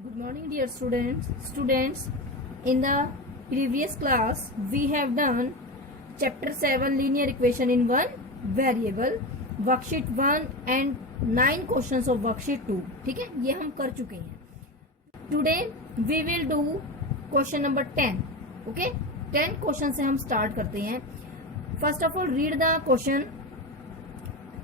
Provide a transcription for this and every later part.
Good morning, dear students. In the previous class, we have done chapter 7 linear equation in one variable, worksheet 1 and 9 questions of worksheet 2. ठीक है, ये हम कर चुके हैं. Today we will do question number 10. Okay, 10 question से हम start करते हैं. First of all, read the question.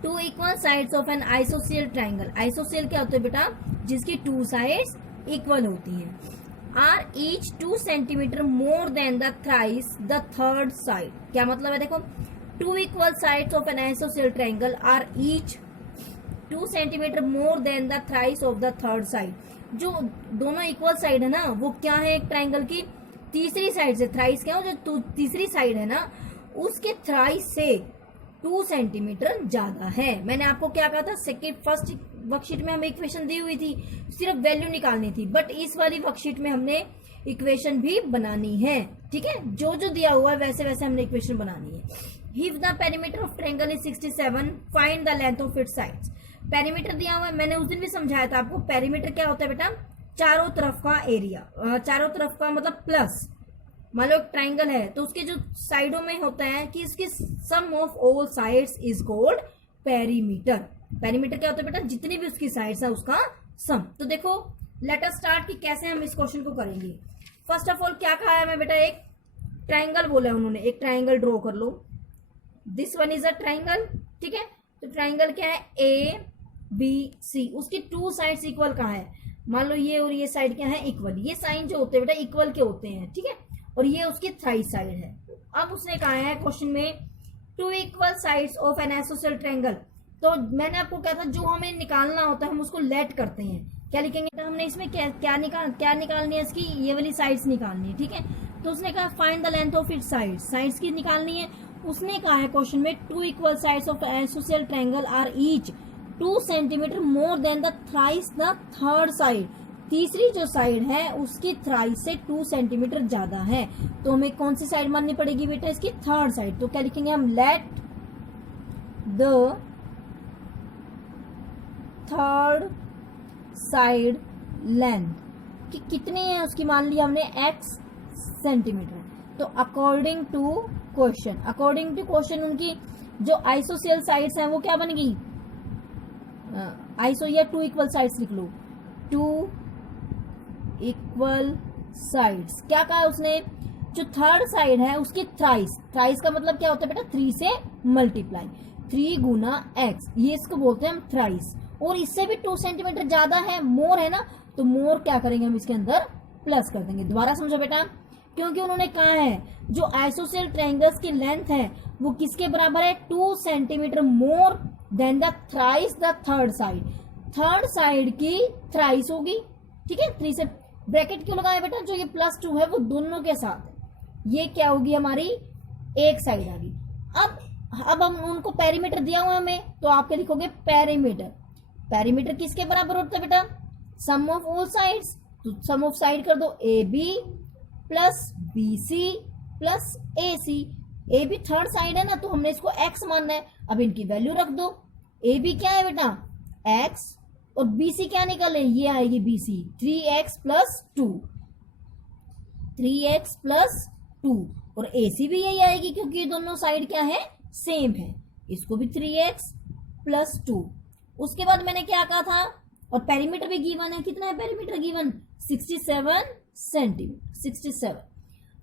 Two equal sides of an isosceles triangle. Isosceles क्या होता है बेटा? जिसकी टू साइड्स इक्वल होती हैं. Are each 2 centimetre more than the thrice the third side. क्या मतलब है? देखो, two equal sides of an isosceles triangle are each 2 centimetre more than the thrice of the third side. जो दोनों equal side है ना, वो क्या है? एक ट्राइंगल की तीसरी साइड से. थ्राइस क्या हो? जो तीसरी साइड है ना, उसके थ्राइस से 2 सेंटीमीटर ज्यादा है. मैंने आपको क्या कहा था? फर्स्ट वर्कशीट में हमें इक्वेशन दी हुई थी, सिर्फ वैल्यू निकालनी थी. बट इस वाली वर्कशीट में हमने इक्वेशन भी बनानी है. ठीक है, जो जो दिया हुआ है वैसे वैसे हमने इक्वेशन बनानी है. If the perimeter of triangle is 67, find the length of its sides. Perimeter दिया हुआ है, मैंने उस दिन भी समझाया था आपको. पेरीमीटर क्या होता है बेटा? चारों तरफ का एरिया, चारों तरफ का मतलब प्लस. मान लो एक ट्राइंगल है तो उसके जो साइडों में होता है कि इसकी sum of all sides is called perimeter. Perimeter क्या होता है बेटा? जितनी भी उसकी साइड्स है उसका सम. तो देखो, लेट अस स्टार्ट कि कैसे हम इस क्वेश्चन को करेंगे. फर्स्ट ऑफ ऑल क्या कहा है मैं बेटा? एक ट्राइंगल बोला है उन्होंने. एक ट्राइंगल ड्रॉ कर लो. This one is a triangle. ठीक है, तो ट्राइंगल क्या है? A b c. उसकी 2 साइड्स इक्वल कहाँ है? मान लो ये और ये साइड क्या है? इक्वल. ये साइन जो होते हैं बेटा इक्वल के होते हैं. ठीक है, और ये उसकी थ्राइस साइड है. अब उसने कहा है क्वेश्चन में two equal sides of an isosceles triangle. तो मैंने आपको कहा था जो हमें निकालना होता है हम उसको लेट करते हैं. क्या लिखेंगे? तो हमने इसमें क्या निकालनी है? इसकी ये वाली साइड्स निकालनी है. ठीक है, तो उसने कहा find the length of its sides. Sides की निकालनी है. उसने कहा है क्वेश्चन में two equal sides of isosceles triangle are each 2 centimetre more than the thrice the third side. तीसरी जो साइड है उसकी थ्राइस से 2 सेंटीमीटर ज्यादा है. तो हमें कौन सी साइड माननी पड़ेगी बेटा? इसकी थर्ड साइड. तो क्या लिखेंगे हम? Let the third side length कि कितनी है उसकी मान ली हमने x सेंटीमीटर. तो अकॉर्डिंग टू क्वेश्चन उनकी जो आइसोसेल साइड्स हैं वो क्या बन गई? आइसो या 2 इक्वल साइड्स लिख लो. 2 इक्वल साइड्स. क्या कहा उसने? जो थर्ड साइड है उसकी थ्राइस का मतलब क्या होता है बेटा? 3 से मल्टीप्लाई. 3 गुना x, ये इसको बोलते हैं हम थ्राइस. और इससे भी 2 सेंटीमीटर ज्यादा है, मोर है ना, तो मोर क्या करेंगे हम? इसके अंदर प्लस कर देंगे. दोबारा समझो बेटा, क्योंकि उन्होंने कहा है जो आइसोसेल ट्रायंगल्स की लेंथ है वो किसके बराबर है? 2 centimetre more than the thrice the third side. Third side की थ्राइस होगी. ठीक है, 3 से ब्रैकेट क्यों लगाया बेटा? जो ये +2 है वो दोनों के साथ है. ये क्या होगी? हमारी एक साइड आ गई. अब हम उनको पेरीमीटर दिया हुआ हमें, तो आप क्या लिखोगे? पेरीमीटर. पेरीमीटर किसके बराबर होता है बेटा? Sum of all sides. तो सम ऑफ साइड कर दो. A B plus B C plus A C. A B third side है ना, तो हमने इसको एक्स मानना है. अब इनकी वैल्यू रख दो. ए बी क्या है बेटा? एक्स. और BC क्या निकले? ये आएगी BC 3x plus 2. 3x plus 2. और AC भी यही आएगी क्योंकि ये दोनों साइड क्या है? सेम है. इसको भी 3x प्लस 2. उसके बाद मैंने क्या कहा था? और पेरीमीटर भी गिवन है. कितना है पेरीमीटर गिवन? 67 सेंटीमीटर. 67.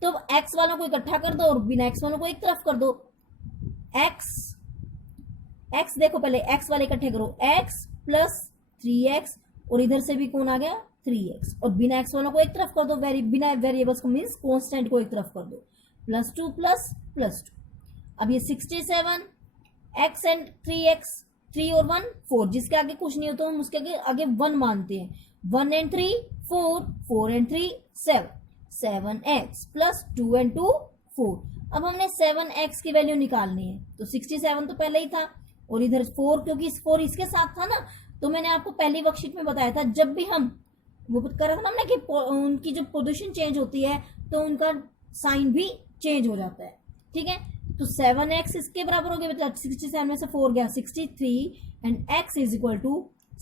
तो x वालों को इकट्ठा कर दो और बिना x वालों को एक तरफ कर दो. x देखो, पहले x वाले इकट्ठे करो. x प्लस 3x और इधर से भी कौन आ गया? 3x. और बिना x वालों को एक तरफ कर दो. बिना वेरिएबल्स को मीन्स कांस्टेंट को एक तरफ कर दो. +2 प्लस +2. अब ये 67 x एंड 3x, 3 और 1 4. जिसके आगे कुछ नहीं होता हम उसके आगे 1 मानते हैं. 1 and 3 4, 4 and 3 7. 7x plus 2 and 2 4. अब हमने 7x की वैल्यू निकालनी है. तो 67 तो पहले ही था और इधर 4, क्योंकि 4 इसके साथ था ना. तो मैंने आपको पहली वर्कशीट में बताया था, जब भी हम वो कर रहा था ना कि उनकी जो पोजीशन चेंज होती है तो उनका साइन भी चेंज हो जाता है. ठीक है, तो 7x इसके बराबर हो गया बेटा. 67 में से 4 गया 63 and x is equal to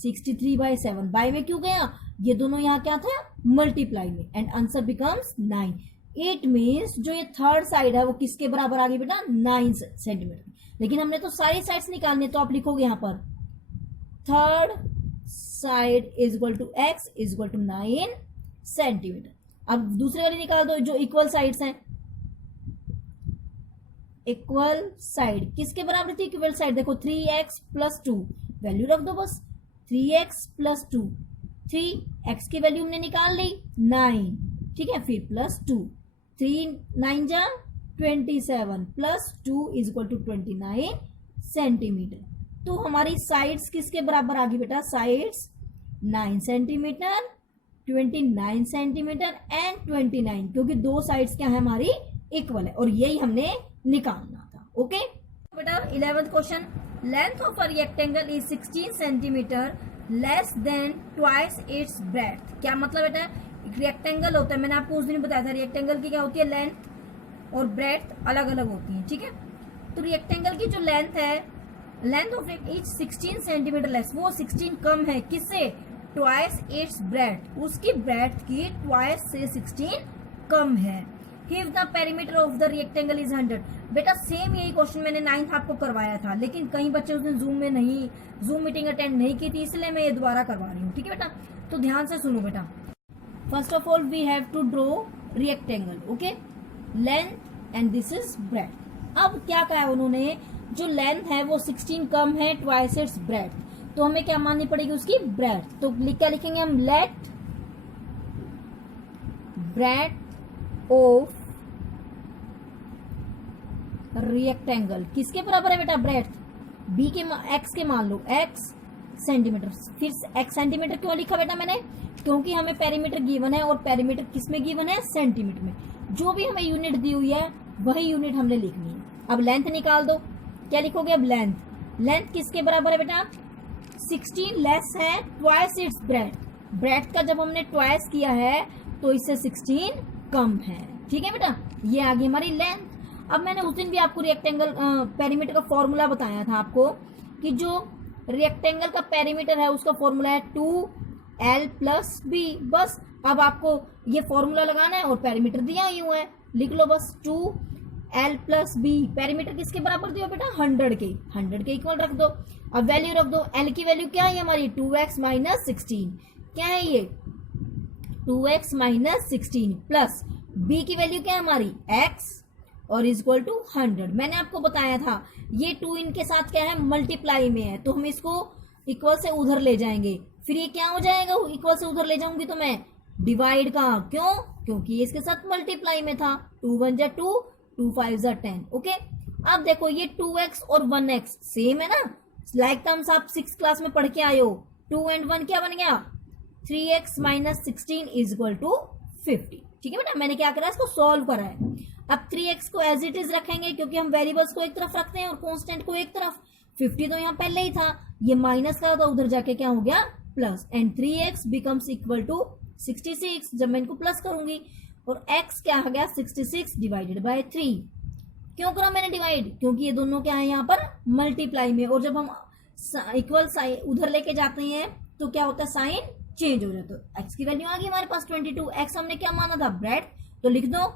63/7 by में क्यों गया, ये दोनों यहाँ क्या था, मल्टीप्लाई में, and answer becomes 9। It means जो ये थर्ड साइड है वो किसके बराबर आ गई बेटा, 9 सेंटीमीटर। लेकिन हमने तो सारी साइड्स निकालनी है, तो आप लिखोगे यहाँ पर third side is equal to X is equal to 9 centimetre. अब दूसरे वाली निकाल दो जो इक्वल साइड्स हैं। इक्वल साइड किसके बराबर थी, इक्वल साइड देखो 3x प्लस 2, वैल्यू रख दो बस, 3x प्लस 2, 3x की वैल्यू हमने निकाल ली 9, ठीक है, फिर प्लस 2, 3 9 जा 27 plus 2 is equal to 29 centimetre. तो हमारी साइड्स किसके बराबर आ गई बेटा, साइड्स 9 सेंटीमीटर, 29 सेंटीमीटर एंड 29, क्योंकि दो साइड्स क्या है हमारी इक्वल है, और यही हमने निकालना था। ओके बेटा 11th question, length of a rectangle is 16 centimetre less than twice its breadth. क्या मतलब बेटा, रेक्टेंगल होता है, मैंने आपको उस दिन बताया था रेक्टेंगल की क्या होती है, लेंथ और ब्रेड्थ अलग अलग होती है, ठीक है। तो रेक्टेंगल की जो लेंथ है, length of it 16 centimetre less, वो 16 कम है किससे, ट्वाइस इट्स ब्रेड्थ, उसकी ब्रेड्थ की ट्वाइस से 16 कम है। If the perimeter of the rectangle is 100, बेटा सेम यही क्वेश्चन मैंने 9th आपको करवाया था, लेकिन कई बच्चे उस दिन जूम मीटिंग अटेंड नहीं की थी, इसलिए मैं ये दोबारा करवा रही हूँ, ठीक है बेटा। तो ध्यान से सुनो बेटा, first of all we have to draw rectangle, okay, length and this is breadth. अब क्या कहा उन्होंने, जो लेंथ है वो 16 कम है ट्वाइस इट्स ब्रेड्थ, तो हमें क्या माननी पड़ेगी उसकी ब्रेड्थ। तो क्या लिखेंगे हम, लेट ब्रेड्थ ऑफ रेक्टेंगल किसके बराबर है बेटा, ब्रेड्थ, बी के एक्स के मान लो, एक्स सेंटीमीटर। फिर एक्स सेंटीमीटर क्यों लिखा बेटा मैंने, क्योंकि हमें पेरीमीटर गिवन है, और पेरीमीटर किसमें गिवन है, सेंटीमीटर में। जो भी हमें यूनिट दी हुई है वही यूनिट हमने लिखनी है। अब लेंथ निकाल दो, क्या लिखोगे अब, लेंथ किसके बराबर है बेटा, 16 लेस है ट्वाइस इट्स ब्रेड्थ, ब्रेड्थ का जब हमने ट्वाइस किया है तो इससे 16 कम है, ठीक है बेटा, ये आ गई हमारी लेंथ। अब मैंने उस दिन भी आपको रेक्टेंगल पेरीमीटर का फॉर्मूला बताया था आपको, कि जो रेक्टेंगल का पेरीमीटर है उसका फॉर्मूला है 2l प्लस बी। बस अब आपको ये फॉर्मूला लगाना है और पेरीमीटर दिया ही हुआ है, लिख लो बस 2l प्लस बी। पेरीमीटर किसके बराबर दिया बेटा, 100 के इक्वल रख दो। अब वैल्यू रख दो, l की वैल्यू क्या है हमारी, 2x माइनस 16, क्या है ये 2x माइनस 16, प्लस b की वैल्यू क्या है हमारी x, और इज इक्वल टू 100। मैंने आपको बताया था ये 2 इनके साथ क्या है, मल्टीप्लाई में है, तो हम इसको इक्वल से उधर ले जाएंगे, फिर ये क्या हो जाएगा, इक्वल से उधर ले जाऊंगी तो मैं डिवाइड का, क्यों, क्योंकि ये इसके साथ मल्टीप्लाई में था, 2 1 जा 2, 2 5 जा 10, ओके। अब देखो ये 2x और 1x सेम है ना, लाइक टर्म्स आप 6th क्लास में पढ़ के आए हो, 2 and 1 क्या बन गया, 3x minus 16 is equal to 50, ठीक है बेटा। मैंने क्या करा, इसको सॉल्व करा है। अब 3x को एज इट इज रखेंगे, क्योंकि हम वेरिएबल्स को एक तरफ रखते हैं और कांस्टेंट को एक तरफ, 50 तो यहाँ पहले ही था, ये माइनस का तो उधर जाके क्या हो गया plus, and 3x becomes equal to 66 जब मैं इनको प्लस करूंगी, और x क्या आ गया 66 डिवाइडेड बाय 3। क्यों करा मैंने डिवाइड, क्योंकि ये दोनों क्या है यहाँ पर मल्टीप्लाई में, और जब हम इक्वल उधर लेके जाते हैं तो क्या होता है, साइन चेंज हो जाता है। x की वैल्यू आ गई हमारे पास 22, x हमने क्या माना था, ब्रेड्थ, तो लिख दो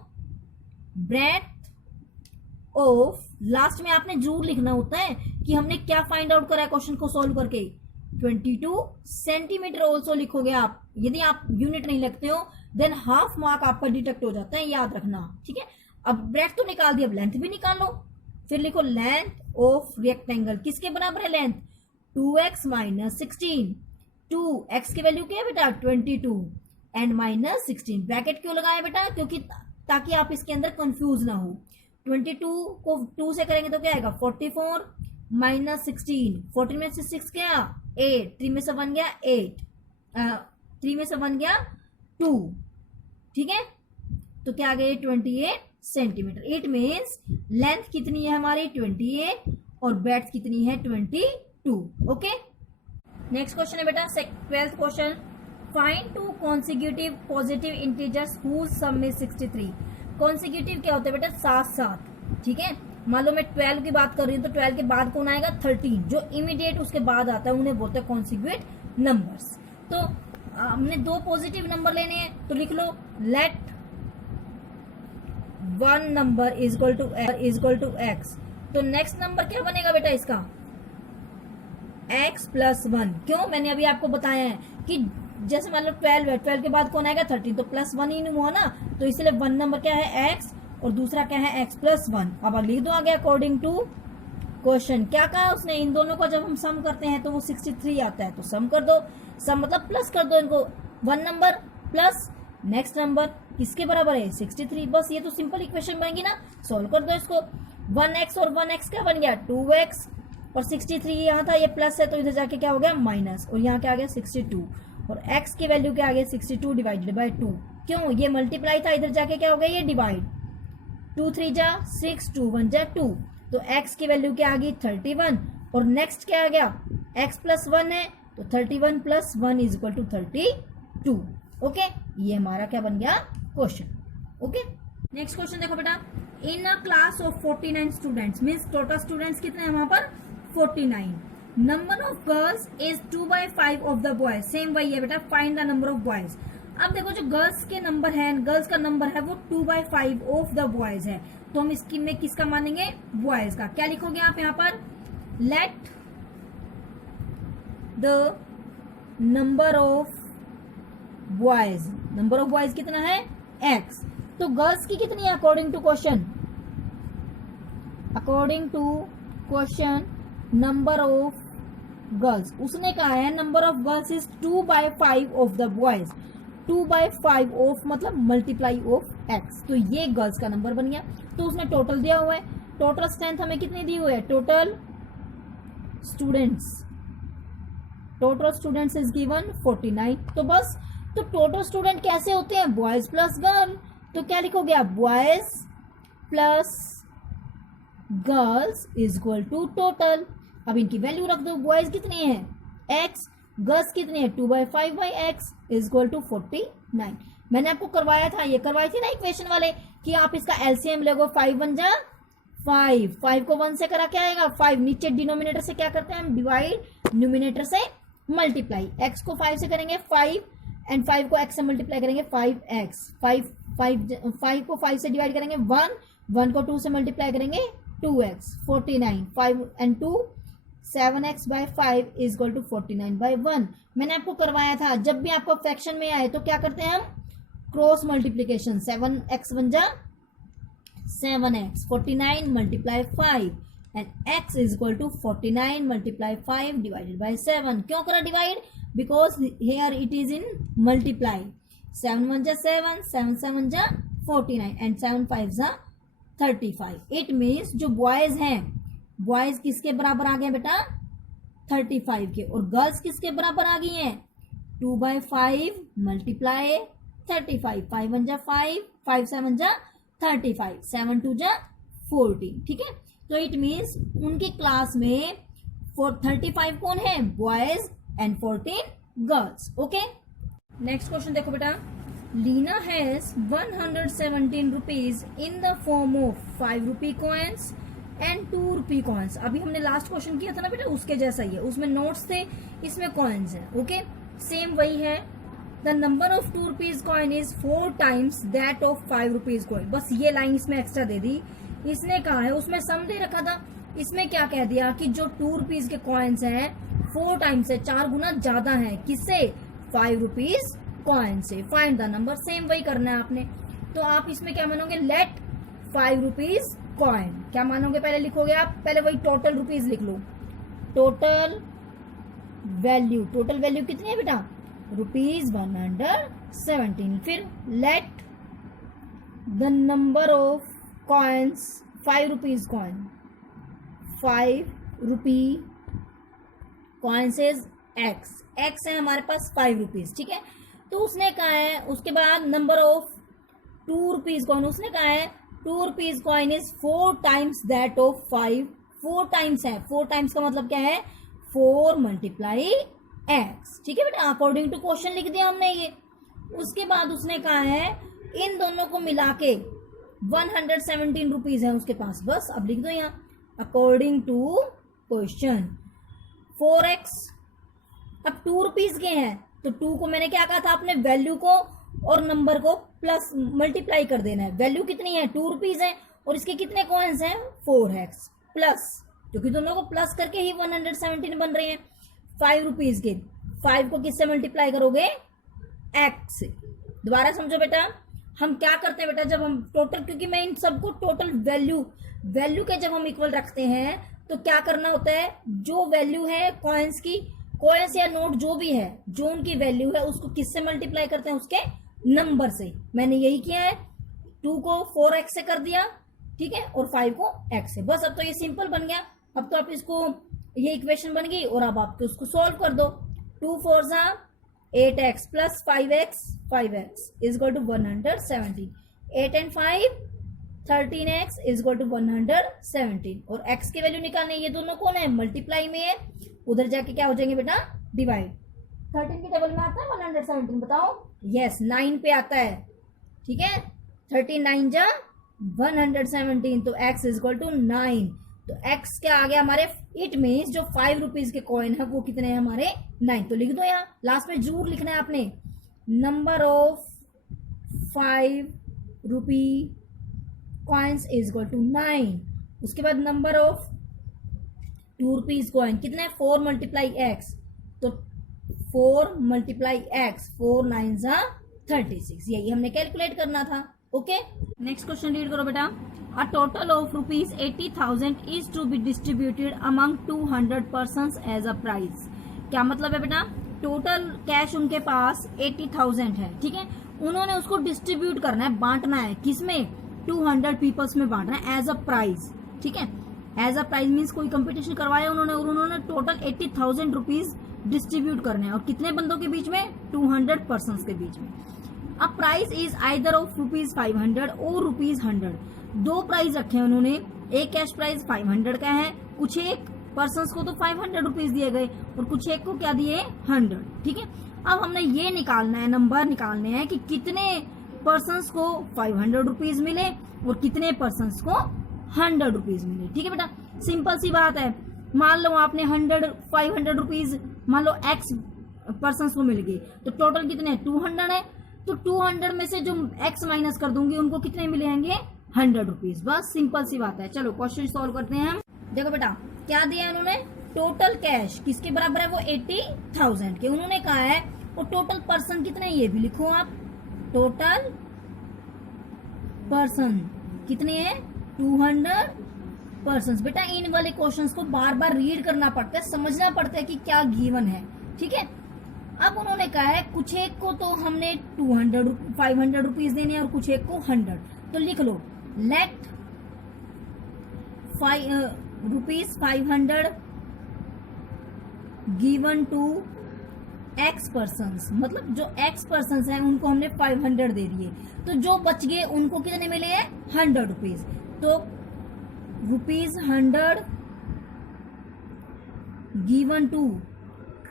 ब्रेड्थ ऑफ, लास्ट में आपने जरूर लिखना होता है कि हमने क्या फाइंड आउट करा है क्वेश्चन को सॉल्व करके, 22 सेंटीमीटर ऑल्सो लिखोगे आप। यदि आप यूनिट नहीं लिखते हो देन हाफ मार्क आपका डिटेक्ट हो जाता है, याद रखना, ठीक है। अब ब्रेड्थ तो निकाल दिया, अब लेंथ भी निकाल लो, फिर लिखो लेंथ ऑफ रेक्टेंगल किसके बराबर है, लेंथ 2x माइनस 16, 2x की वैल्यू क्या है बेटा 22 एंड माइनस 16। ब्रैकेट क्यों लगाया बेटा, क्योंकि ताकि आप इसके अंदर कंफ्यूज ना हो। 22 को 2 से करेंगे तो क्या आएगा 44 माइनस 16, 14 में से 6 क्या 8, 3 में से 1 गया 8, 3 में से 1 गया 2, ठीक है। तो क्या आ गया 28 सेंटीमीटर। इट मीन्स लेंथ कितनी है हमारी 28 और ब्रेड्थ कितनी है 22, ओके। नेक्स्ट क्वेश्चन है बेटा 12th question, find 2 consecutive positive integers whose sum is 63। Consecutive क्या होता है बेटा, साथ साथ, ठीक है। मान लो मैं 12 की बात कर रही हूँ तो 12 के बाद कौन आएगा 13, जो इमीडिएट उसके बाद आता है उन्हें बोलते हैं कॉन्सिक्यूट नंबर्स। तो हमने दो पॉजिटिव नंबर लेने हैं, तो लिख लो let one number is equal to x. तो नेक्स्ट नंबर क्या बनेगा बेटा इसका, x प्लस वन। क्यों, मैंने अभी आपको बताया है कि जैसे मान लो 12 है, 12 के बाद कौन आएगा 13, तो प्लस वन ही हुआ ना, तो इसलिए वन नंबर क्या है x और दूसरा क्या है x प्लस वन। अब लिख दो आगे अकॉर्डिंग टू क्वेश्चन। क्या कहा उसने, इन दोनों को जब हम सम करते हैं तो वो 63 आता है, तो सम कर दो, सम मतलब प्लस कर दो इनको, one number plus next number किसके बराबर है 63। बस ये तो सिंपल इक्वेशन बनेगी ना, सॉल्व कर दो इसको। 1x और 1x क्या बन गया 2x, और 63 यहाँ था, ये प्लस है तो इधर जाके क्या हो गया माइनस, और यहाँ क्या आ गया 62, और x की वैल्यू क्या आ गया 62 डिवाइडेड बाय 2। क्यों, ये मल्टीप्लाई था, इधर जाके क्या हो गया ये डिवाइड, 2 3 जा 6, 2 1 जा 2, तो x की वैल्यू क्या आ गई 31, और नेक्स्ट क्या आ गया x प्लस वन है, तो 31 plus 1 is equal to 32। Okay, ये हमारा क्या बन गया क्वेश्चन। ओके, नेक्स्ट क्वेश्चन देखो बेटा, in a class of 49 students, means total students कितने हैं वहां पर 49, number of girls is 2/5 of the boys. Same वही है बेटा, find the number of boys. अब देखो जो गर्ल्स के नंबर है, गर्ल्स का नंबर है वो 2/5 ऑफ द बॉयज है, तो हम इसकी में किसका मानेंगे बॉयज का। क्या लिखोगे आप यहाँ पर, let the number of boys, number of boys कितना है x, तो गर्ल्स की कितनी है according to question, according to question number of girls, उसने कहा है number of girls is 2/5 of the boys, 2/5 of मतलब मल्टीप्लाई ऑफ x, तो ये गर्ल्स का नंबर बन गया। तो उसने टोटल दिया हुआ है, टोटल स्ट्रेंथ हमें कितनी दी हुई है, टोटल स्टूडेंट्स इज गिवन 49। तो बस, तो टोटल स्टूडेंट कैसे होते हैं बॉयज प्लस गर्ल, तो क्या लिखोगे आप boys plus girls is equal to total. अब इनकी वैल्यू रख दो, बॉयज कितनी है x, गर्ल्स कितनी है 2/5/x इज इक्वल टू 49। मैंने आपको करवाया था, ये करवाई थी ना इक्वेशन वाले, कि आप इसका एलसीएम लगो, 5 1 जा 5, 5 को 1 से करा क्या आएगा 5, नीचे डिनोमिनेटर से क्या करते हैं हम डिवाइड, न्यूमिनेटर से मल्टीप्लाई, x को 5 से करेंगे 5 एंड 5 को x से मल्टीप्लाई करेंगे 5x, 5 को 5 से डिवाइड करेंगे 1, 1 को 2 से मल्टीप्लाई करेंगे 2x, 49, 5 and 2 7x/5 is equal to 49/1। मैंने आपको करवाया था, जब भी आपको फ्रैक्शन में आए तो क्या करते हैं हम क्रॉस मल्टीप्लीकेशन, 7x 1 जा 7x, 49 multiply 5 and x is equal to 49 multiply 5 divided by 7। क्यों करा divide, because here it is in multiply, 7 1 जा 7, 7 7 जा 49 एंड 7 5 जा 35। इट मीन्स जो बॉयज हैं, बॉयज किसके बराबर आ गए बेटा 35 के, और गर्ल्स किसके बराबर आ गई हैं 2/5 मल्टीप्लाई 35, 5 1 जा 5, 5 7 जा 35, 7 2 जा 40। ठीक है, तो इट मीन्स उनकी क्लास में 35 कौन है boys and 14 girls. Okay, next question देखो बेटा, Leena has 117 rupees in the form of 5 rupee coins and 2 rupee coins. अभी हमने लास्ट क्वेश्चन किया था ना बेटा, उसके जैसा ही है, उसमें नोट्स थे, इसमें कॉइन्स है। ओके, सेम वही है। The number of 2 rupees coin is 4 times that of 5 rupees coin. बस ये लाइन इसमें एक्स्ट्रा दे दी, इसने कहा है, उसमें सम दे रखा था, इसमें क्या कह दिया कि जो 2 रुपीज के कॉइन्स हैं 4 टाइम्स है, 4 गुना ज्यादा है, किससे 5 रुपीज कॉइन से। फाइंड द नंबर, सेम वही करना है आपने। तो आप इसमें क्या मानोगे, लेट 5 रुपीज कॉइन, क्या मानोगे पहले लिखोगे आप, पहले वही टोटल रुपीज लिख लो, टोटल वैल्यू, टोटल वैल्यू कितनी है बेटा रुपीज 117। फिर late the number of coins 5 rupees coin, 5 rupee coins is x है हमारे पास 5 रुपीज। ठीक है, तो उसने कहा है, उसके बाद नंबर ऑफ 2 रुपीज कॉइन, उसने कहा है 2 rupees coin is 4 times that of 5, 4 times है, 4 टाइम्स का मतलब क्या है 4 मल्टीप्लाई x। ठीक है बेटा, अकॉर्डिंग टू क्वेश्चन लिख दिया हमने ये। उसके बाद उसने कहा है इन दोनों को मिला के 117 रुपीज है उसके पास, बस अब लिख दो यहाँ अकॉर्डिंग टू क्वेश्चन। 4x अब 2 रुपीज के हैं तो 2 को मैंने क्या कहा था, अपने वैल्यू को और नंबर को प्लस मल्टीप्लाई कर देना है। वैल्यू कितनी है, 2 रुपीज है, और इसके कितने कॉइन्स हैं, 4x प्लस, क्योंकि दोनों को प्लस करके ही 117 बन रहे हैं। 5 रुपीज के 5 को किससे मल्टीप्लाई करोगे, x से। दोबारा समझो बेटा, हम क्या करते हैं बेटा, जब हम टोटल, क्योंकि मैं इन सबको टोटल वैल्यू के जब हम इक्वल रखते हैं तो क्या करना होता है, जो वैल्यू है कॉइन्स की, कॉइन्स या नोट जो भी है, जो उनकी वैल्यू है उसको किससे मल्टीप्लाई करते हैं, उसके नंबर से। मैंने यही किया है, 2 को 4x से कर दिया, ठीक है, और 5 को x से। बस अब तो ये सिंपल बन गया। अब तो आप इसको, ये इक्वेशन बन गई और अब आप तो उसको सॉल्व कर दो। 2 4 जा 8x plus 5x is equal to 117। 8 and 5 13x is equal to 117, और x की वैल्यू निकालनी है। ये दोनों कौन है, मल्टीप्लाई में है, उधर जाके क्या हो जाएंगे बेटा, डिवाइड। 13 की टेबल में आता है 117, बताओ। यस, 9 पे आता है, ठीक है। 13 9 जा 117, तो x इज इक्वल टू 9। तो x क्या आ गया हमारे, इट मीन्स जो 5 रुपीज के कॉइन है वो कितने हैं हमारे, 9। तो लिख दो यहाँ, लास्ट में जरूर लिखना है आपने, number of 5 rupee coins is equal to 9। उसके बाद नंबर ऑफ 2 रुपीज कॉइन कितना है, 4 मल्टीप्लाई x, तो 4 मल्टीप्लाई x, 4 9 जा 36, यही हमने कैलकुलेट करना था। ओके, नेक्स्ट क्वेश्चन रीड करो बेटा। A total of rupees 80,000 is to be distributed among 200 persons as a prize। क्या मतलब है बेटा, टोटल कैश उनके पास 80,000 है, ठीक है, उन्होंने उसको डिस्ट्रीब्यूट करना है, बांटना है, किसमें, 200 पीपल्स में बांटना है एज अ प्राइज, ठीक है। एज अ प्राइज मीन्स कोई कंपटीशन करवाया उन्होंने, और उन्होंने टोटल 80,000 रुपीज डिस्ट्रीब्यूट करने हैं, और कितने बंदों के बीच में, 200 पर्सन के बीच में। अब प्राइस इज आइदर ऑफ ₹500 और ₹100। 2 प्राइस रखे हैं उन्होंने, एक कैश प्राइस 500 का है, कुछ एक पर्सन को तो 500 रुपीज दिए गए और कुछ एक को क्या दिए, 100, ठीक है। अब हमने ये निकालना है, नंबर निकालने हैं कि कितने पर्सन को 500 रुपीज मिले और कितने पर्सन को 100 रुपीज मिले, ठीक है बेटा। सिंपल सी बात है, मान लो आपने 500 रुपीज मान लो x पर्सन को मिल गए, तो टोटल कितने, 200 है, तो 200 में से जो x माइनस कर दूंगी उनको कितने मिलेंगे, 100 रुपीज। बस सिंपल सी बात है। चलो क्वेश्चन सॉल्व करते हैं हम। देखो बेटा, क्या दिया उन्होंने, टोटल कैश किसके बराबर है, वो 80,000 के उन्होंने कहा है, और टोटल पर्सन कितने, ये भी लिखो आप, टोटल पर्सन कितने हैं, 200 पर्सन। बेटा इन वाले क्वेश्चंस को बार बार रीड करना पड़ता है, समझना पड़ता है कि क्या गिवन है, ठीक है। अब उन्होंने कहा है कुछ एक को तो हमने 500 रुपीज देने हैं और कुछ एक को 100, तो लिख लो, let ₹500 given to x persons, मतलब जो x पर्सन्स हैं उनको हमने 500 दे दिए, तो जो बच गए उनको कितने मिले हैं, 100 रुपीज। तो ₹100 गिवन टू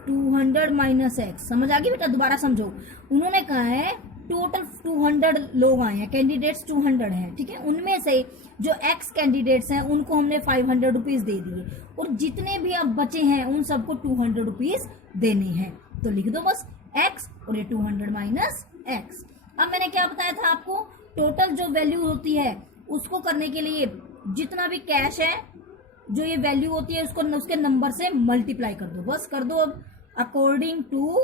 200 माइनस x। समझ आ गई बेटा, दोबारा समझो। उन्होंने कहा है टोटल 200 लोग आए हैं, कैंडिडेट्स 200 हैं, ठीक है, उनमें से जो x कैंडिडेट्स हैं उनको हमने 500 रुपीज दे दिए, और जितने भी अब बचे हैं उन सबको 200 रुपीज देने हैं। तो लिख दो बस x और ये 200 माइनस x। अब मैंने क्या बताया था आपको, टोटल जो वैल्यू होती है उसको करने के लिए जितना भी कैश है, जो ये वैल्यू होती है उसको उसके नंबर से मल्टीप्लाई कर दो, बस कर दो। अब अकॉर्डिंग टू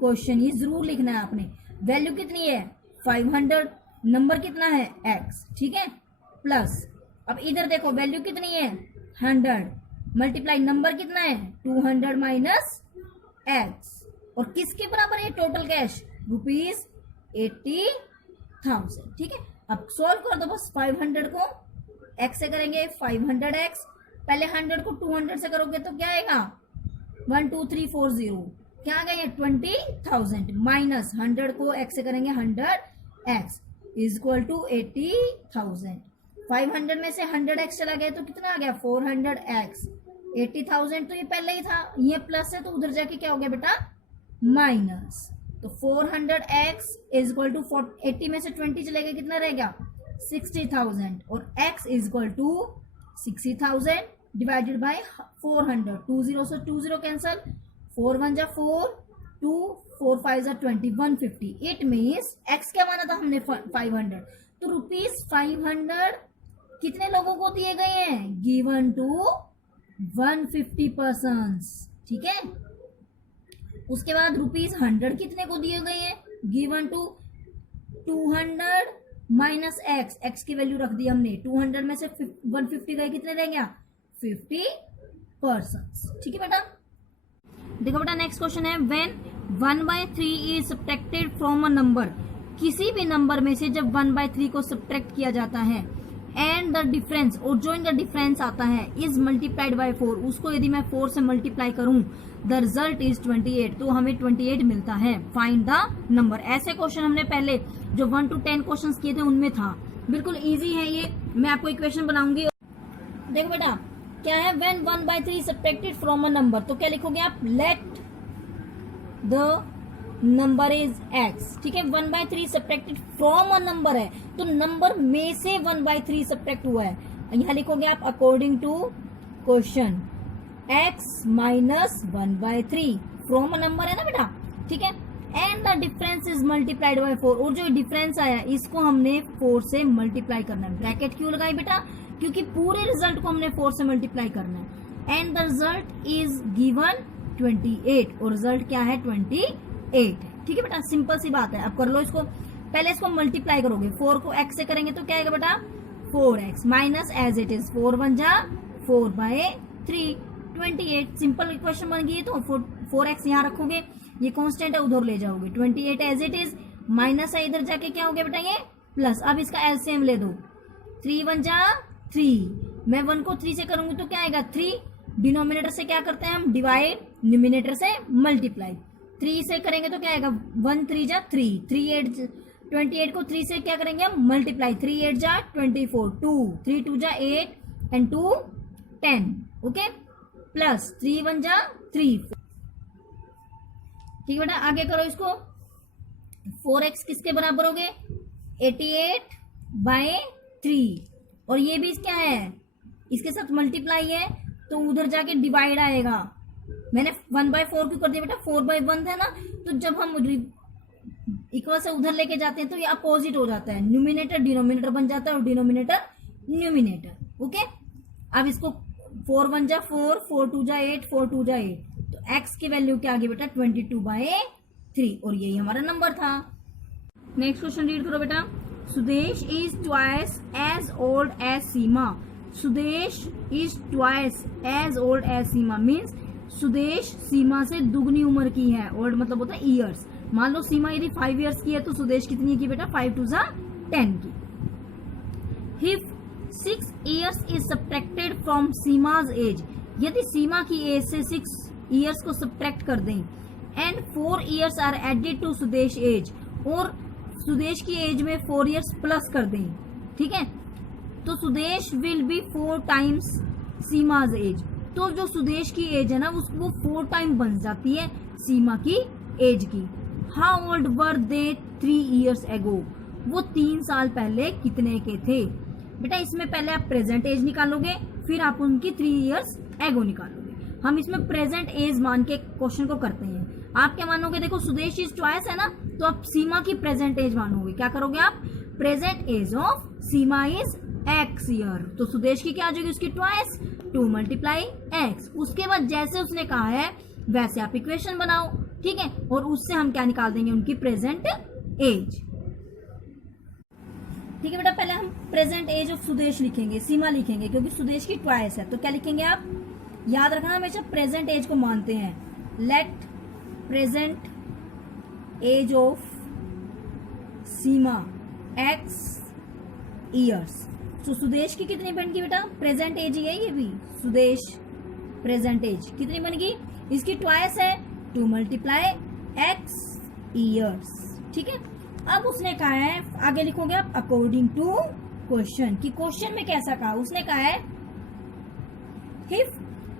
क्वेश्चन ये जरूर लिखना है आपने। वैल्यू कितनी है, 500, नंबर कितना है, x, ठीक है, प्लस अब इधर देखो वैल्यू कितनी है, 100, मल्टीप्लाई नंबर कितना है, 200 माइनस x, और किसके बराबर है टोटल कैश, ₹80,000, ठीक है। अब सॉल्व कर दो बस, 500 को x से करेंगे 500x, पहले 100 को 200 से करोगे तो क्या आएगा, 1 2 3 4 0, क्या आ गया, 20,000 माइनस 100 को x से करेंगे 100x इज इक्वल टू 80,000। 500 में से 100x चला गया तो कितना आ गया, 400x। 80,000 तो ये पहले ही था, ये प्लस है तो उधर जाके क्या हो गया बेटा, माइनस। तो 400x इज इक्वल टू 80 में से 20 चलेगा, कितना रहेगा, 60,000, और x is equal to 60,000 divided by 400, 20 से 20 कैंसल, 4 1 जा 4, 2 4 5 जा 20, 150. इट मीन्स x क्या माना था हमने 500, तो ₹500 कितने लोगों को दिए गए हैं, गिवन टू 150 पर्सन्स. ठीक है. उसके बाद ₹100 कितने को दिए गए हैं, गिवन टू 200 माइनस x की वैल्यू रख दी हमने. 200 में से 150 गए, कितने रह गया, 50 पर्सन्स. ठीक है बेटा. देखो बेटा नेक्स्ट क्वेश्चन है, when 1/3 is subtracted from a number, किसी भी नंबर में से जब 1/3 को सब्ट्रैक्ट किया जाता है, एंड द डिफरेंस, और जो इनका डिफरेंस आता है, इज मल्टीप्लाइड बाय 4, उसको यदि मैं 4 से मल्टीप्लाई करूं, द रिजल्ट इज 28, तो हमें 28 मिलता है. Find the number. ऐसे क्वेश्चन हमने पहले जो 1 to 10 क्वेश्चन किए थे उनमें था. बिल्कुल इजी है ये. मैं आपको इक्वेशन बनाऊंगी. देखो बेटा क्या है, when 1/3 subtracted from a number, तो क्या लिखोगे आप, late the number is x. ठीक है. 1/3 सब्ट्रैक्टेड फ्रॉम अ नंबर है, तो नंबर में से 1/3 सब्ट्रैक्ट हुआ है. यहां लिखोगे आप according to question x minus 1/3 from a number है ना बेटा. ठीक है. And the difference is multiplied by 4, और जो डिफरेंस आया इसको हमने 4 से मल्टीप्लाई करना है. ब्रैकेट क्यों लगाई बेटा, क्योंकि पूरे रिजल्ट को हमने 4 से मल्टीप्लाई करना है. And the result is given 28, और रिजल्ट क्या है 28. ठीक है बेटा. सिंपल सी बात है. अब कर लो इसको. पहले इसको मल्टीप्लाई करोगे, 4 को x से करेंगे तो क्या आएगा बेटा, 4x minus as it is 4 1 जा 4/3, 28. सिंपल इक्वेशन बन गई. तो 4x यहाँ रखोगे, ये कांस्टेंट है उधर ले जाओगे, 28 एज इट इज, माइनस है इधर जाके क्या हो गया बेटा, ये प्लस. अब इसका एलसीएम ले दो, 3 1 जा 3, मैं 1 को 3 से करूंगी तो क्या आएगा 3. डिनोमिनेटर से क्या करते हैं हम, डिवाइड, न्यूमिनेटर से मल्टीप्लाई. 3 से करेंगे तो क्या आएगा, 1 3 जा 3, 3 8, 28 को 3 से क्या करेंगे हम, मल्टीप्लाई. 3 8 जा 24, 2 3 2 जा 8 एंड 2 10. ओके. प्लस 3 1 जा 3. ठीक है बेटा. आगे करो इसको. 4x किसके बराबर हो गए, 88/3, और ये भी क्या है, इसके साथ मल्टीप्लाई है, तो उधर जाके डिवाइड आएगा. मैंने 1/4 क्यों कर दिया बेटा, 4/1 था ना, तो जब हम इक्वल से उधर लेके जाते हैं तो ये अपोजिट हो जाता है, न्यूमिनेटर डिनोमिनेटर बन जाता है और डिनोमिनेटर न्यूमिनेटर. ओके. अब इसको 4 1 जा 4, 4 2 जा 8, 4 2 जा 8, तो x की वैल्यू क्या आ गई बेटा, 22/3, और यही हमारा नंबर था. नेक्स्ट क्वेश्चन रीड करो बेटा. Sudesh is twice as old as Seema. Sudesh is twice as old as Seema means Sudesh Seema से दुगनी उम्र की है. ओल्ड मतलब होता है ईयर्स. मान लो सीमा यदि 5 ईयर्स की है तो सुदेश कितनी की बेटा, 5 2 जा 10 की. If 6 years is subtracted from Seema's age, यदि सीमा की एज से 6 ईयर्स को सब्ट्रैक्ट कर दें, and 4 years are added to Sudesh age, और सुदेश की एज में 4 ईयर्स प्लस कर दें. ठीक है. तो Sudesh will be 4 times Seema's age. तो जो सुदेश की एज है ना वो 4 टाइम बन जाती है सीमा की एज की. How old were they 3 years ago. वो 3 साल पहले कितने के थे बेटा. इसमें पहले आप प्रेजेंट एज निकालोगे, फिर आप उनकी 3 ईयर्स एगो निकालोगे. हम इसमें प्रेजेंट एज मान के क्वेश्चन को करते हैं. आप क्या मानोगे, देखो सुदेश इज ट्वाइस है ना, तो आप सीमा की प्रेजेंट एज मानोगे. क्या करोगे आप, present age of Seema is x year, तो सुदेश की क्या आ जाएगी, उसकी ट्वाइस, 2 × x. उसके बाद जैसे उसने कहा है वैसे आप इक्वेशन बनाओ. ठीक है. और उससे हम क्या निकाल देंगे, उनकी प्रेजेंट एज. ठीक है बेटा. पहले हम प्रेजेंट एज ऑफ सुदेश लिखेंगे, सीमा लिखेंगे, क्योंकि सुदेश की ट्वाइस है. तो क्या लिखेंगे आप, याद रखना हमेशा प्रेजेंट एज को मानते हैं. Let present age of Seema x years. तो सुदेश की कितनी बन गई बेटा, प्रेजेंट एज ही है ये भी. सुदेश प्रेजेंट एज कितनी बन गई, इसकी ट्वाइस है, 2 × x ईयर्स. ठीक है. अब उसने कहा है, आगे लिखोगे आप अकॉर्डिंग टू क्वेश्चन, कि क्वेश्चन में कैसा कहा. उसने कहा है if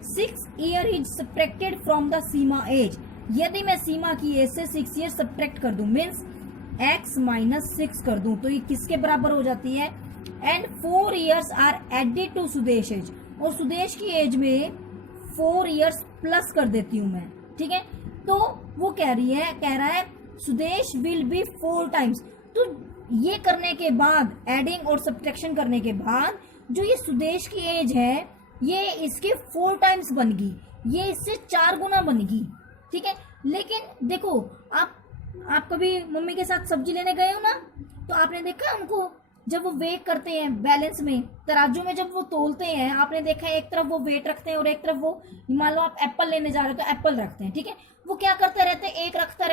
6 year is subtracted from the Seema age, यदि मैं सीमा की एज से 6 ईयर सब्ट्रैक्ट कर दूं, मीन्स x - 6 कर दूं, तो ये किसके बराबर हो जाती है. And 4 years are added to Sudesh age, और सुदेश की एज में 4 ईयर्स प्लस कर देती हूं मैं. ठीक है। तो वो कह रहा है सुदेश विल बी 4 टाइम्स। तो ये करने के बाद, एडिंग और सब्ट्रैक्शन करने के बाद, जो ये सुदेश की एज है ये इसके 4 टाइम्स बन गई, ये इससे 4 गुना बन गई, ठीक है। लेकिन देखो, आप कभी मम्मी के साथ सब्जी लेने गए हो ना, तो आपने देखा उनको जब वो वेट करते हैं बैलेंस में, तराजू में जब वो तोलते हैं, आपने देखा है एक तरफ वो वेट रखते हैं और एक तरफ वो, मान लो आप एप्पल लेने जा रहे हो तो एप्पल रखते हैं, ठीक है। वो क्या करते रहते हैं, एक रखता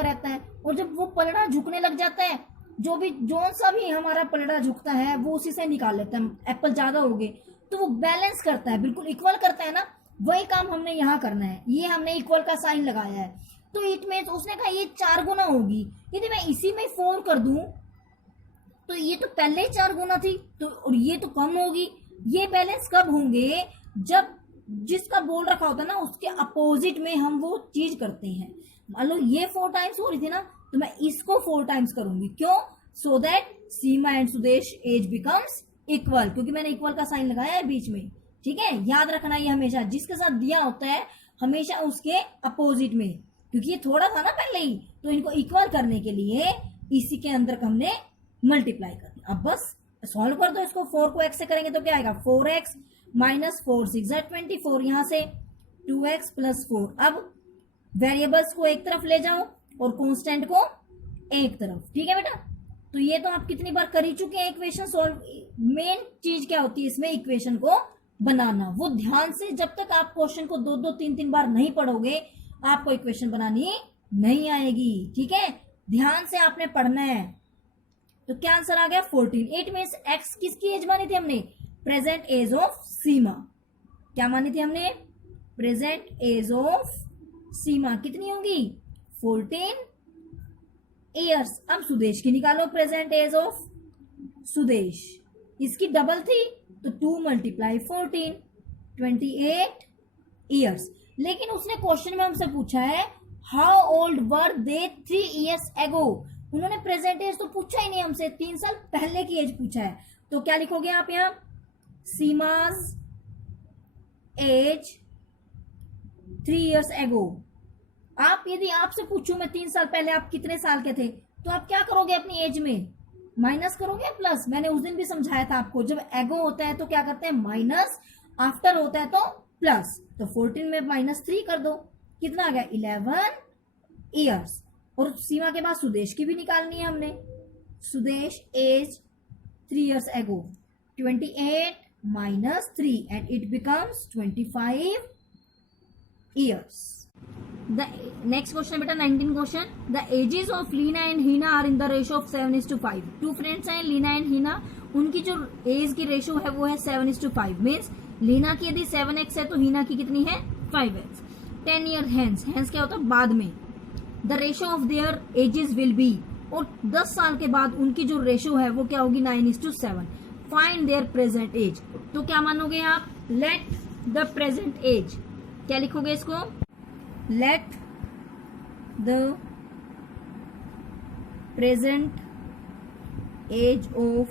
रहता है, और जब वो पलड़ा झुकने लग जाता है, जोन सा भी हमारा पलड़ा झुकता है वो उसी से निकाल लेता है, एप्पल ज्यादा हो गए तो वो बैलेंस करता है, बिल्कुल इक्वल करता है ना। वही काम हमने यहाँ करना है, ये हमने इक्वल का साइन लगाया है। तो इट मींस उसने कहा ये 4 गुना होगी, यदि मैं इसी में 4 कर दूं तो ये तो पहले ही 4 गुना थी, तो और ये तो कम होगी। ये बैलेंस कब होंगे, जब जिसका बोल रखा होता है ना उसके अपोजिट में हम वो चीज करते हैं। मान लो ये 4 टाइम्स हो रही थी ना, तो मैं इसको 4 टाइम्स करूंगी, क्यों? So that Seema and Sudesh age becomes equal, क्योंकि मैंने इक्वल का साइन लगाया है बीच में, ठीक है। याद रखना ये हमेशा, जिसके साथ दिया होता है हमेशा उसके अपोजिट में, क्योंकि ये थोड़ा था ना पहले ही, तो इनको इक्वल करने के लिए इसी के अंदर हमने मल्टीप्लाई कर दिया। अब बस सॉल्व कर दो इसको, 4 को x से करेंगे तो क्या आएगा, 4x माइनस 4 6 24, यहाँ से 2x प्लस 4। अब वेरिएबल्स को एक तरफ ले जाओ और कांस्टेंट को एक तरफ, ठीक है बेटा। तो ये तो आप कितनी बार कर ही चुके हैं इक्वेशन सॉल्व। मेन चीज क्या होती है इसमें, इक्वेशन को बनाना। वो ध्यान से, जब तक आप क्वेश्चन को 2-2 3-3 बार नहीं पढ़ोगे आपको इक्वेशन बनानी नहीं आएगी, ठीक है। ध्यान से आपने पढ़ना है। तो क्या आंसर आ गया, 14। इट मींस x किसकी एज मानी थी हमने, प्रेजेंट एज ऑफ सीमा। क्या मानी थी हमने, प्रेजेंट एज ऑफ सीमा कितनी होगी, 14 ईयर्स। अब सुदेश की निकालो प्रेजेंट एज ऑफ सुदेश, इसकी डबल थी तो 2 मल्टीप्लाई 14 28 ईयर्स। लेकिन उसने क्वेश्चन में हमसे पूछा है how old were they 3 years ago. उन्होंने प्रेजेंट एज तो पूछा ही नहीं हमसे, 3 साल पहले की एज पूछा है। तो क्या लिखोगे आप यहाँ, सीमाज एज 3 ईयर्स एगो। आप यदि आपसे पूछूं मैं 3 साल पहले आप कितने साल के थे, तो आप क्या करोगे, अपनी एज में माइनस करोगे प्लस। मैंने उस दिन भी समझाया था आपको, जब एगो होता है तो क्या करते हैं माइनस, आफ्टर होता है तो प्लस। तो 14 में -3 कर दो, कितना आ गया 11 ईयर्स। और सीमा के बाद सुदेश की भी निकालनी है हमने। Sudesh as 3 years ago, 28 minus 3 and it becomes 25 years. The next question बेटा 19 question, the ages of Leena and Heena are in the ratio of 7:5. 2 friends हैं लीना एंड हीना, उनकी जो एज की रेशियो है वो है 7:5। मीन्स लीना की यदि 7x है तो हीना की कितनी है 5x। 10 years hence, hence क्या होता है बाद में, the ratio of their ages will be, और 10 साल के बाद उनकी जो रेशियो है वो क्या होगी 9:7। Find their present age. तो क्या मानोगे आप, लेट द प्रेजेंट एज, क्या लिखोगे इसको, let the present age of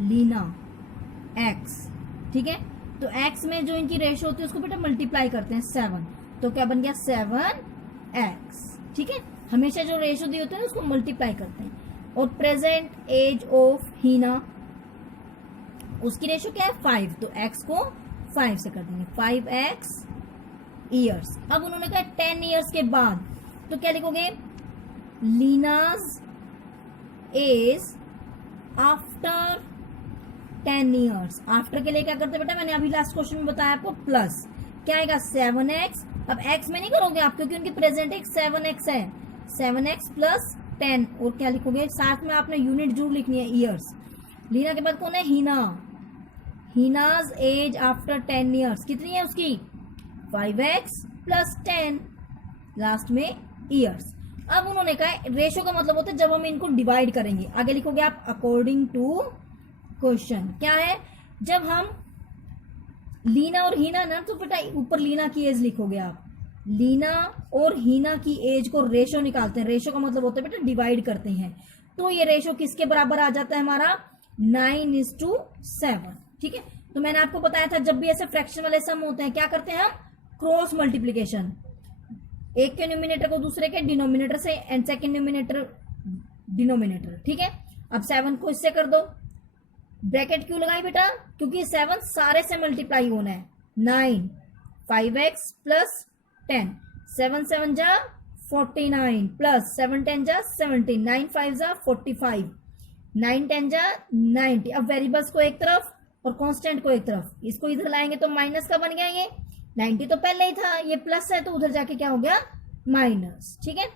Leena x, ठीक है। तो x में जो इनकी रेशियो होती है उसको बेटा मल्टीप्लाई करते हैं 7, तो क्या बन गया 7x, ठीक है। हमेशा जो रेशियो दी होती है उसको मल्टीप्लाई करते हैं। और प्रेजेंट एज ऑफ हीना, उसकी रेशियो क्या है 5, तो x को 5 से कर देंगे, 5x ईयर्स। अब उन्होंने कहा 10 ईयर्स के बाद, तो क्या लिखोगे, लीनाज एज आफ्टर 10 ईयर्स। आफ्टर के लिए क्या करते बेटा, मैंने अभी लास्ट क्वेश्चन में बताया आपको, प्लस क्या आएगा 7x। अब x में नहीं करोगे आप क्योंकि उनकी प्रेजेंट एक 7x है, 7x प्लस 10, और क्या लिखोगे साथ में आपने यूनिट जरूर लिखनी है ईयर्स। लीना के बाद कौन है हीना, हीनाज एज आफ्टर 10 ईयर्स कितनी है उसकी 5x प्लस 10, लास्ट में ईयर्स। अब उन्होंने कहा रेशियो का मतलब होता है जब हम इनको डिवाइड करेंगे। आगे लिखोगे आप अकॉर्डिंग टू क्वेश्चन, क्या है, जब हम लीना और हीना ना, तो बेटा ऊपर लीना की एज लिखोगे आप, लीना और हीना की एज को रेशियो निकालते हैं। रेशियो का मतलब होता है बेटा डिवाइड करते हैं, तो ये रेशियो किसके बराबर आ जाता है हमारा 9:7, ठीक है। तो मैंने आपको बताया था जब भी ऐसे फ्रैक्शन वाले सम होते हैं क्या करते हैं हम, क्रॉस मल्टीप्लीकेशन। एक के न्यूमिनेटर को दूसरे के डिनोमिनेटर से एंड सेकेंड न्यूमिनेटर डिनोमिनेटर, ठीक है। अब 7 को इससे कर दो, ब्रैकेट क्यों लगाई बेटा, क्योंकि 7 सारे से मल्टीप्लाई होना है। 9 5x प्लस 10, 7 7 जा 49 प्लस 7 10 जा 70, 9 5 जा 45, 9 10 जा 90। अब वेरिएबल्स को एक तरफ और कांस्टेंट को एक तरफ, इसको इधर लाएंगे तो माइनस का बन गया, ये 90 तो पहले ही था, ये प्लस है तो उधर जाके क्या हो गया माइनस, ठीक है।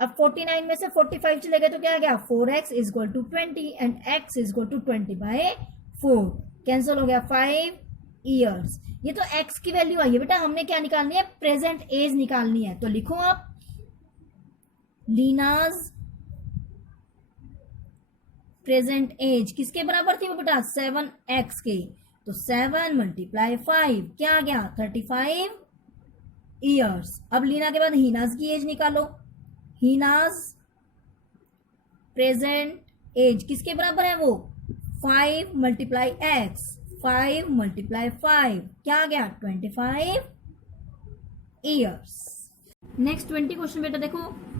अब 49 में से 45 चले गए तो क्या आ गया 4x is equal to 20 and x is equal to 20/4, cancel हो गया 5 ईयर्स। ये तो x की वैल्यू आई है बेटा, हमने क्या निकालनी है, प्रेजेंट एज निकालनी है। तो लिखो आप लीनाज प्रेजेंट एज किसके बराबर थी वो बेटा, 7x के। तो 7 मल्टीप्लाई 5 क्या आ गया 35 ईयर्स। अब लीना के बाद हीनाज की एज निकालो, हीनाज प्रेजेंट एज किसके बराबर है वो, 5 मल्टीप्लाई x, 5 मल्टीप्लाई 5 क्या आ गया 25 ईयर्स। नेक्स्ट 20 क्वेश्चन बेटा देखो,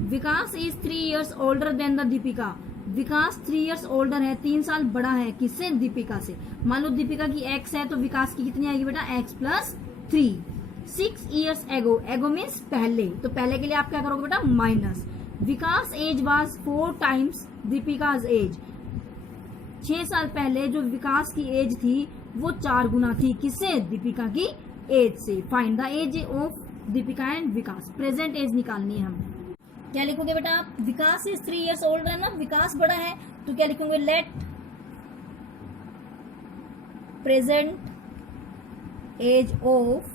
Vikas is 3 years older than the Deepika. Vikas 3 years older है, 3 साल बड़ा है, किससे, दीपिका से। मान लो दीपिका की x है तो विकास की कितनी आएगी बेटा, x प्लस 3। 6 ईयर्स एगो, एगो मीन्स पहले, तो पहले के लिए आप क्या करोगे बेटा minus. Vikas age was 4 times Deepika's age. 6 साल पहले जो विकास की एज थी वो 4 गुना थी, किससे, दीपिका की एज से। Find the age of Deepika and Vikas, present age निकालनी है हमें। क्या लिखोगे बेटा आप, विकास इज 3 ईयर्स ओल्डर है ना, विकास बड़ा है, तो क्या लिखोगे, let present age of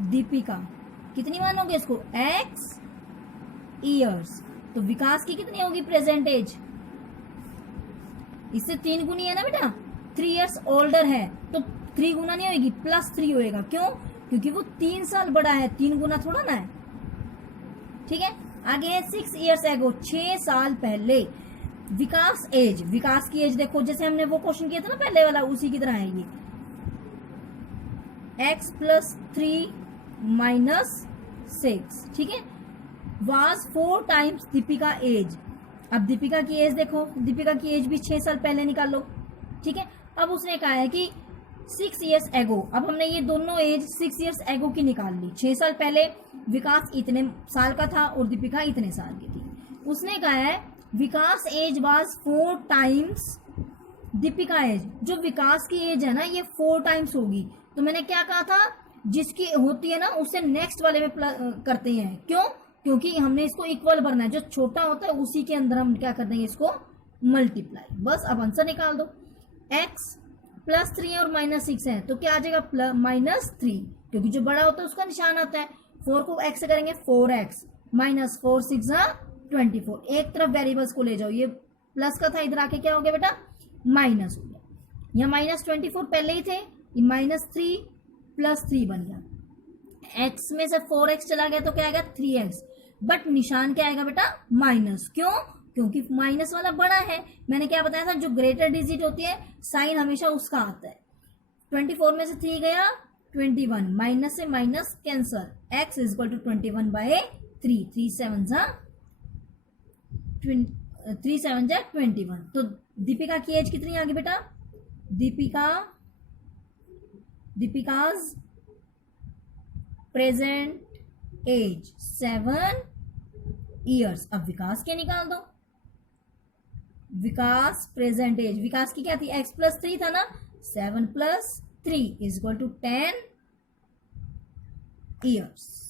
Deepika, कितनी मानोगे इसको, x ईयर्स। तो विकास की कितनी होगी प्रेजेंट एज, इससे 3 गुनी है ना बेटा, 3 ईयर्स ओल्डर है तो 3 गुना नहीं होगी, प्लस 3 होएगा। क्यों, क्योंकि वो 3 साल बड़ा है, 3 गुना थोड़ा ना है, ठीक है। आगे है 6 ईयर्स एगो, 6 साल पहले। विकास एज, विकास की एज देखो जैसे हमने वो क्वेश्चन किया था ना पहले वाला, उसी की तरह है ये, x प्लस 3 माइनस 6, ठीक है। Was 4 times Deepika age. अब दीपिका की एज देखो, दीपिका की एज भी 6 साल पहले निकाल लो, ठीक है। अब उसने कहा है कि 6 ईयर्स एगो, अब हमने ये दोनों एज 6 ईयर्स एगो की निकाल ली। 6 साल पहले विकास इतने साल का था और दीपिका इतने साल की थी। उसने कहा है Vikas age was 4 times Deepika age. जो विकास की एज है ना ये 4 टाइम्स होगी। तो मैंने क्या कहा था, जिसकी होती है ना उससे नेक्स्ट वाले में करते हैं। क्यों, क्योंकि हमने इसको इक्वल भरना है, जो छोटा होता है उसी के अंदर हम क्या कर देंगे इसको मल्टीप्लाई। बस अब आंसर निकाल दो, x प्लस 3 और माइनस 6 है तो क्या आ जाएगा माइनस 3, क्योंकि जो बड़ा होता है उसका निशान आता है। 4 को x से करेंगे 4x माइनस 4 6 24। एक तरफ वेरिएबल्स को ले जाओ, ये प्लस का था इधर आके क्या हो गया बेटा माइनस हो गया। यहाँ माइनस 24 पहले ही थे, ये माइनस 3 प्लस 3 बन गया। x में से 4x चला गया तो क्या आएगा 3x, बट निशान क्या आएगा बेटा माइनस। क्यों, क्योंकि माइनस वाला बड़ा है। मैंने क्या बताया था, जो ग्रेटर डिजिट होती है साइन हमेशा उसका आता है। 24 में से 3 गया 21, माइनस से minus cancel, x is equal to 21/3, 3 7 जा 21। तो दीपिका की एज कितनी आ गई बेटा, दीपिकाज प्रेजेंट एज 7 ईयर्स। अब विकास के निकाल दो, विकास प्रेजेंट एज, विकास की क्या थी x प्लस 3 था ना, 7 plus 3 is equal to 10 years.